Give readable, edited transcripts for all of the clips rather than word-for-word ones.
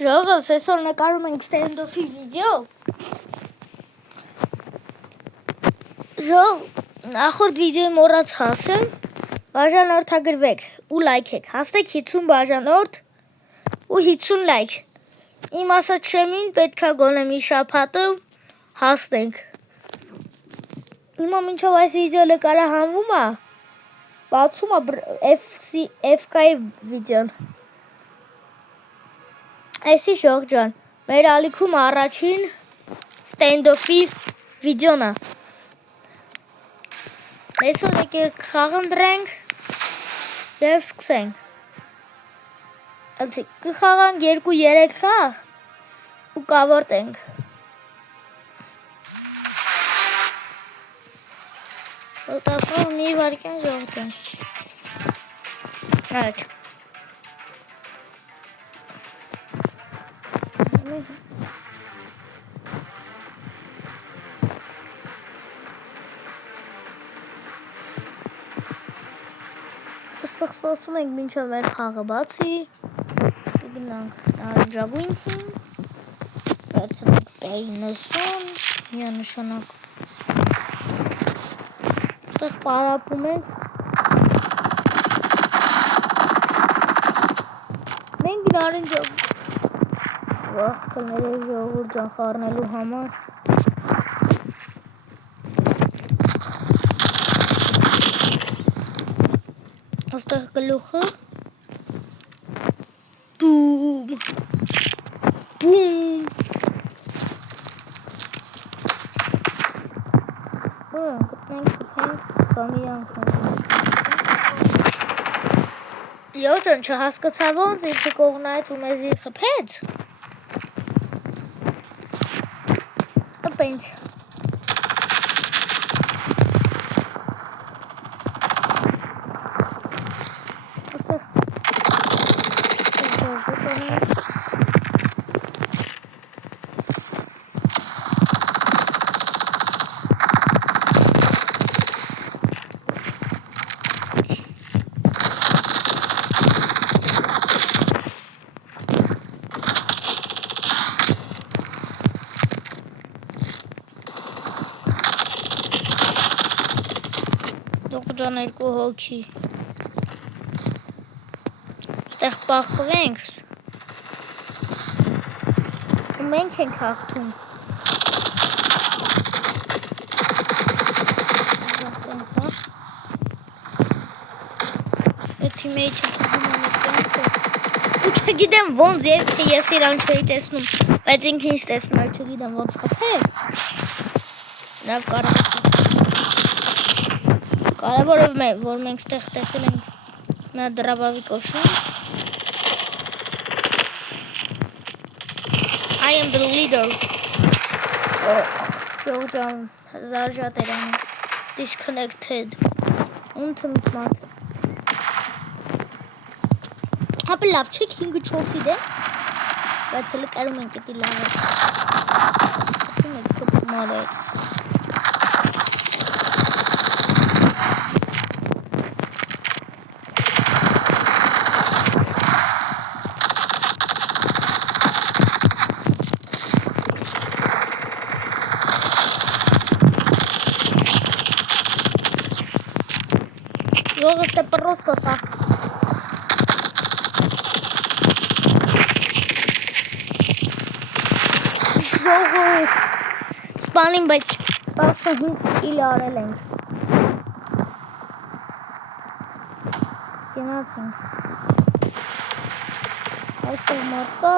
Ժողովուրդ, այսօր նկարում ենք stand-off-ի վիդեո։ Նախորդ վիդեոյի մոռացա ասեմ, բաժանորդագրվեք ու լայքեք, հասնեք 50 բաժանորդ ու 50 լայք։ Իմ ասած շեմին պետքա գոնե մի շաբաթը հասնենք։ Հիմա մինչև այս վիդեո նկարահանվում է, բացում է FK-ի վիդեոն։ Այսի Ժող ջան, մեր ալիքում առաջին stand-off-ի վիդեոն է։ Այսօր եկեք խաղանդրենք և սկսենք։ Կխաղանք 2-3 խաղ ու կավարտենք։ Ոտախաղ մի վարկյան ժողովուրդ։ Առաջ։ Այստեղ սպասում ենք մինչև մեր խաղը բացի, կգնանք նարնջագույնին, վերցնենք P90, միանշանակ, այստեղ պարապում ենք, մենք նարնջագույն, կներեք ժողովուրդ ջան խառնելու համար, այստեղ գլուխը բում բում գտնենք կամի անգամ յոջան չհասկացա ոնց ինքը կողնայց ու մեզի խփեց ապենց Ջան երկու հոգի ստեղ պաղկվենք ու մենք ենք հաղթում թիմեյթը ու չգիտեմ ոնց եթե ես իրան չէի տեսնում բայց ինքը ինձ տեսնում էր չգիտեմ ոնց խփել լավ կարևորը որ մենք ստեղ տեսել ենք նա դրաբավիկով շուն I am the leader Ժողջան զարժատ էր անում disconnected ունթմից մատ հապը լավ չեք 5-4-ի դե բայց հլը կարում ենք էտի լավ է մենք կպ մար է Յողս թե պռոսկո սա Ժողոս սպանին, բայց 15 իլ արել ենք գնացինք այստեղ մարկա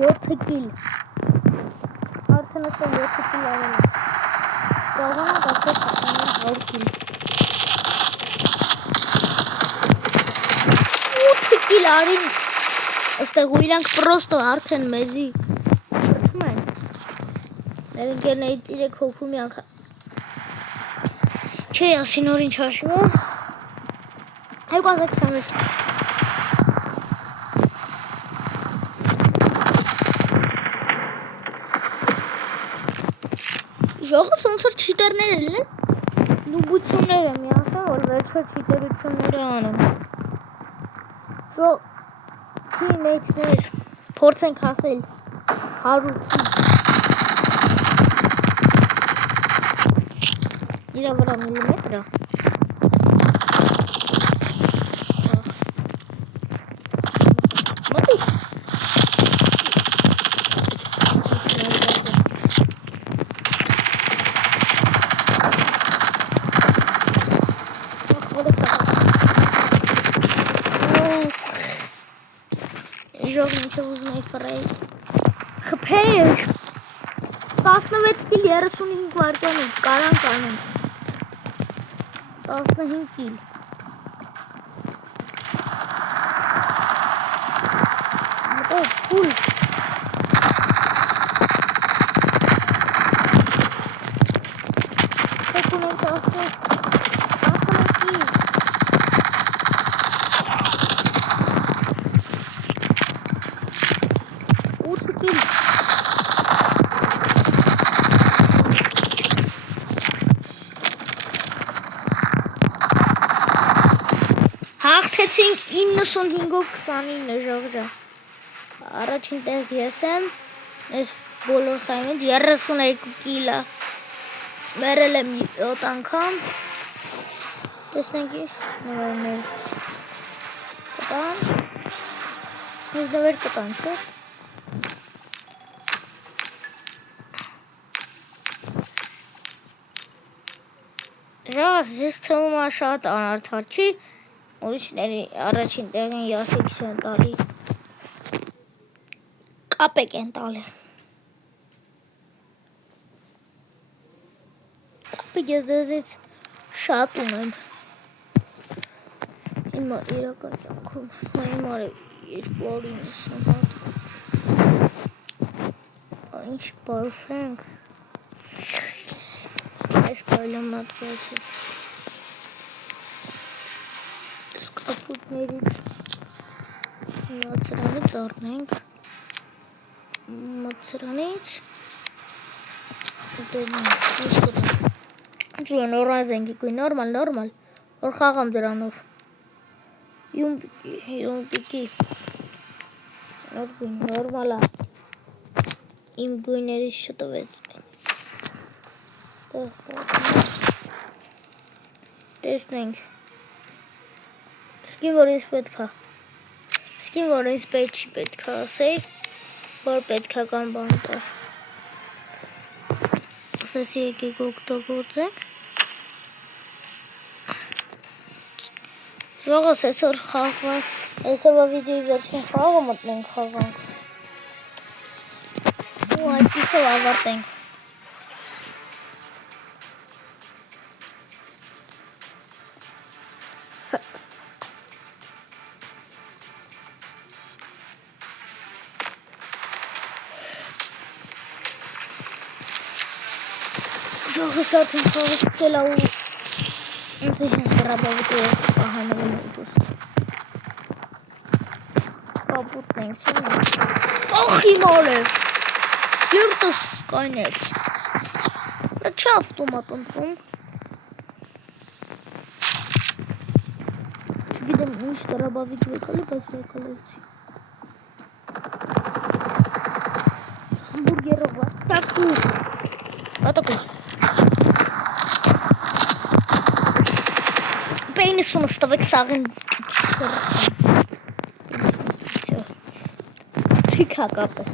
Յոթ-կիլ արդեն ասեմ 7 կիլ արել Կողանանք ասել կտանենք 100 կիլ արին այստեղ ու իրանք պրոստո արդեն մեզի շրջում են։ Մեր ընկերներից 3 հոգու մի անգամ չէ ասին որ ինչ հաշվում 2026 Ժողովուրդ ոնց որ չիտերներ են նուբությունները միացան որ վերջը չիտերությունները անեն թիմեյթներ փորձենք հասնել 100 իրա վրա միլիմետրա մոտի Ժողովուրդ ինչը ուզում եք ֆրեյ խփեր 16 կիլ 35 վայրկյանում կարանք անենք 15 կիլ մտեք փուլ Տեկունենք 15 կիլ 8 կիլ Հաղթեցինք 95-ով 29 ժողովուրդ Առաջին տեղ ես եմ այս բոլոր խայմից 32 կիլը մերել եմ 7 անգամ տեսնենք ինչ նվերներ կտան ինձ նվեր կտան չէ Ժողովուրդ ես թվում է շատ անարդար չի ուրիշների առաջին տեղին յասիքս են տալի կապեք են տալի կապեք ես դեզից շատ ունեմ հիմա իրական կյանքում հիմա 290 հատ ինչ պարուշենք այս կայլը մատկացի Կապուտներից մացրանից առնենք մացրանից Ինչ նորմալ զենքի գույն նորմալ որ խաղամ դրանով յումպիկի նորմալ է իմ գույներից շտվեց տեսնենք Սկին որ ինձ պետք է Սկին որ ինձ պետք չի պետք է ասեի որ պետքական բան տար ասեցի եկեք օգտագործենք Ժողովուրդ այսօր խաղանք այսօրվա վիդեոյի վերջին խաղը մտնենք խաղանք ու այդպիսով ավարտենք Ժողովուրդ շատ եմ խաղացել ու ինձ հենց հրաբավիտ է պահանել եմ ուտուս կապուտն ենք չեմ ախի մար է սիրտս կայնեց նա չի ավտոմատ ընտրում չգիտեմ ինչ հրաբավիտ վեկալի բայց վեկալեցի համբուրգերով Ատակուս Պեյնիսումը ստվեք սաղին Թիքա կապը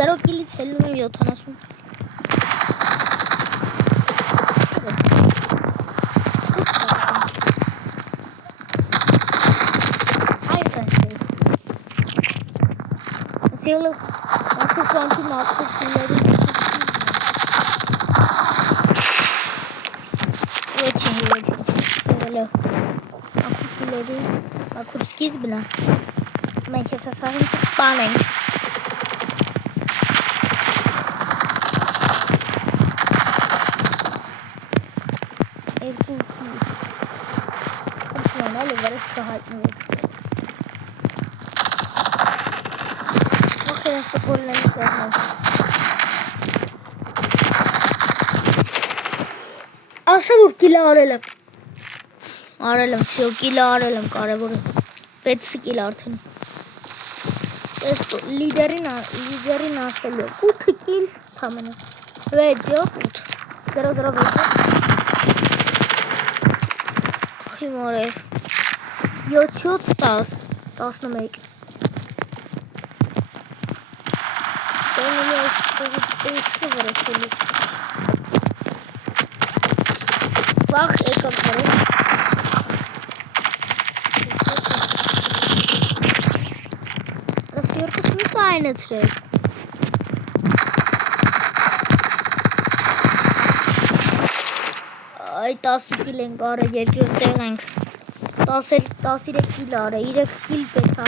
0 կիլից հելնում եմ 70 Սիլս Ակուս անցի մատսուկ կիլերի Վեչին Ակուս կիլերի մաքուր սկիզբն է։ Մենք հեսա սաղին կսպանենք։ Երկու կիլ։ Խնդրում էլի վրս չհայտնվեք։ Ոխ երաշտը բոլնելի սեղնով։ Ասա որ կիլը արել եմ։ Արել եմ, всё, կիլը արել եմ, կարևոր է։ 6 կիլ արդեն։ Ես լիդերին ասել եմ 8 կիլ, թամենը։ 6, 7, 8, 0, 0, խիմարև։ 7, 7, 10, 11։ Դենելի այս տղիցը վրեցելի։ Վաղ եկա կարում։ Երկուս մի կայնեցրեք։ Այ 10 կիլ ենք արը, երկրորդ տեղ ենք։ 13 կիլ արը, 3 կիլ պետք է։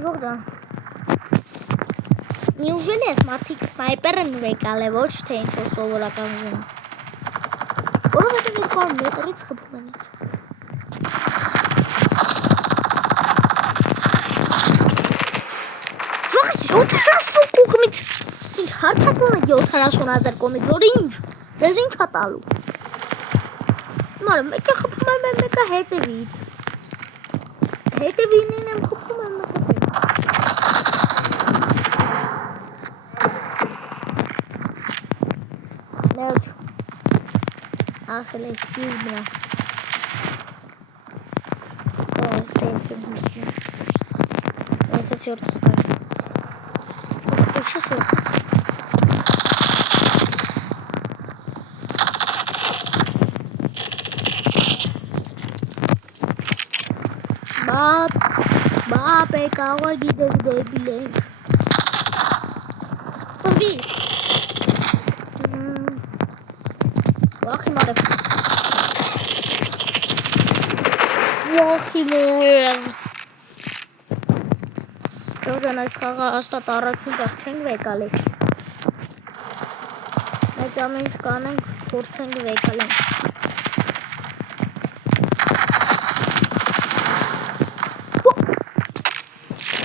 Ժողդան։ Неужели ես մարդիկ սնայպեր են եկալ է, ոչ թե ինչ-որ սովորական ուժեն։ Որովհետև երկու մետրից խփում են ինձ։ Ժողս 70 կողմից ինք հարցակվում է 70,000 կողմից, որ ինչ, ձեզ ինչ է տալու։ Մարը մեկը խփում եմ, մեկը հետևից։ Հետևինին եմ խփում եմ, մեկը Նեուչ, ասել է սկիզբնա։ Ստեղ Ես է չորդ սկար։ Սկսպուշս է։ Բապ է կաղա գիդես դեբիլ ենք։ Ծնվի։ Վախի մարև։ Վախի մարև։ Ժողջան այս խաղը աստատ առաջին տեղ չենք վեկալի։ Մեծ ամեն ինչ կանենք, փորձենք վեկալենք։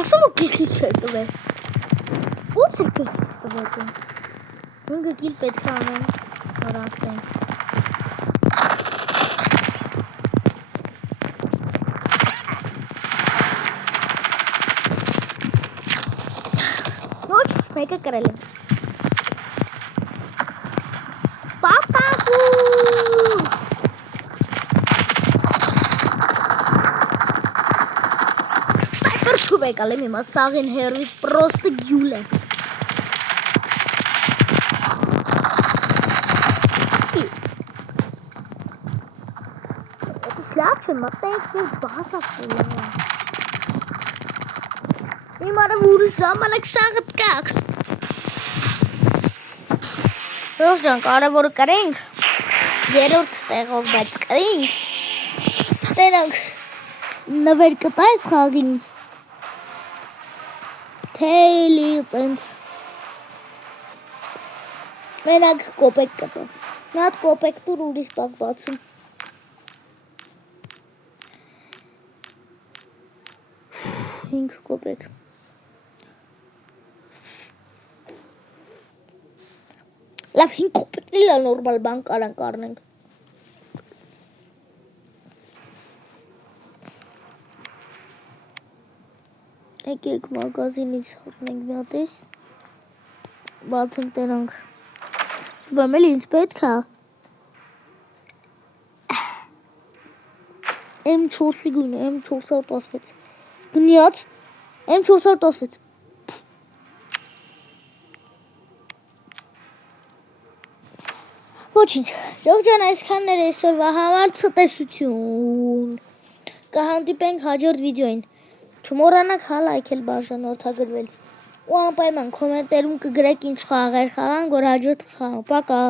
Ասում ու կիլի չէր տվել։ Ոնց էր կիլից տվեք են։ Ինքը կիլ պետք է անենք, որ ասենք։ Ոչ, մեկը կրել եմ։ Պապակու։ Սնայպեր չուվ եկալ եմ իմա սաղին հերվից պրոստը գյուլ է։ Էտս լավ չեն մատենք մեր բասասում է։ Իմ արև ուրիշ ժամանակ սաղըտ կակ։ Հողջան կարևորը կրենք, երորդ տեղով բայց կրենք, տենանք նվեր կտա ես խաղինից, թեյլի տենց, մենակ կոպեկ կտա, նատ կոպեկ տուր ուրիշ պակ բացում, 5 կոպեկ, լավ 5 կոպեկն իլա նորմալ բան կարանք արնենք, եկեք մագազինից հատնենք մի հատես, բացենք տենանք, բամ էլ ինձ պետք է, M4-ի գույնը, M416, գնյաց, M416, ոչինչ, ժողջան այսքաններ այսօրվա համար ցտեսություն, կհանդիպենք հաջորդ վիդեոին, չմոռանաք լայքել բաժանորդագրվել ու անպայման կոմենտերում կգրեք ինչ խաղեր խաղանք, որ հաջորդ խաղանք, պակա։